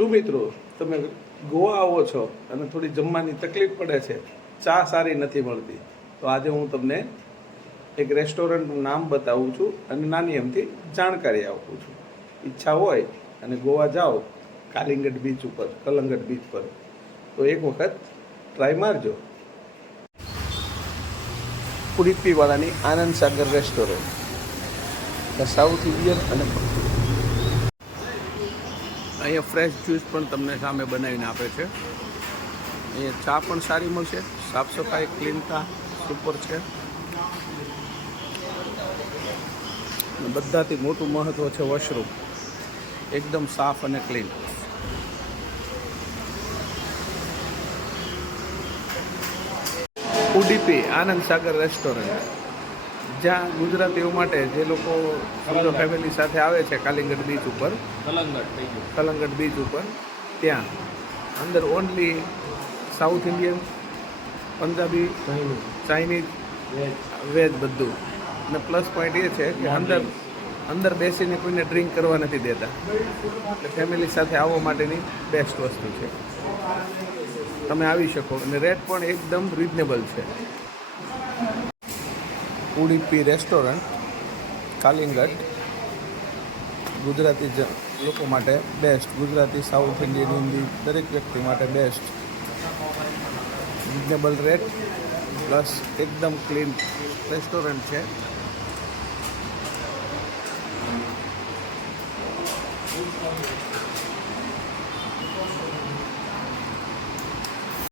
શું મિત્રો, તમે ગોવા આવો છો અને થોડી જમવાની તકલીફ પડે છે, ચા સારી નથી મળતી, તો આજે હું તમને એક રેસ્ટોરન્ટનું નામ બતાવું છું અને નાની એમથી જાણકારી આપું છું. ઈચ્છા હોય અને ગોવા જાઓ કાલિંગટ બીચ ઉપર, કલંગટ બીચ પર, તો એક વખત ટ્રાય મારજો. ઉડીપીવાળાની આનંદ સાગર રેસ્ટોરન્ટ, સાઉથ ઇન્ડિયન અને અહીંયા ફ્રેશ જ્યુસ પણ તમને સામે બનાવીને આપે છે. અહીંયા ચા પણ સારી મળશે, સાફ સફાઈ ક્લીનતા સુપર છે. બધાથી મોટું મહત્ત્વ છે વોશરૂમ, એકદમ સાફ અને ક્લીન. ઉડીપી આનંદ સાગર રેસ્ટોરન્ટ, જ્યાં ગુજરાતીઓ માટે જે લોકો સમજો ફેમિલી સાથે આવે છે કાલિંગટ બીચ ઉપર, કલંગટ બીચ ઉપર, ત્યાં અંદર only south Indian, Punjabi, Chinese, veg બધું. અને પ્લસ પોઈન્ટ એ છે કે અંદર બેસીને કોઈને ડ્રિંક કરવા નથી દેતા, એટલે ફેમિલી સાથે આવવા માટેની બેસ્ટ વસ્તુ છે. તમે આવી શકો અને રેટ પણ એકદમ રિઝનેબલ છે. ઉડીપી રેસ્ટોરન્ટ કાલિંગટ ગુજરાતી લોકો માટે best, Gujarati, south Indian, Hindi દરેક વ્યક્તિ માટે બેસ્ટ. રિઝનેબલ રેટ પ્લસ એકદમ ક્લીન રેસ્ટોરન્ટ છે.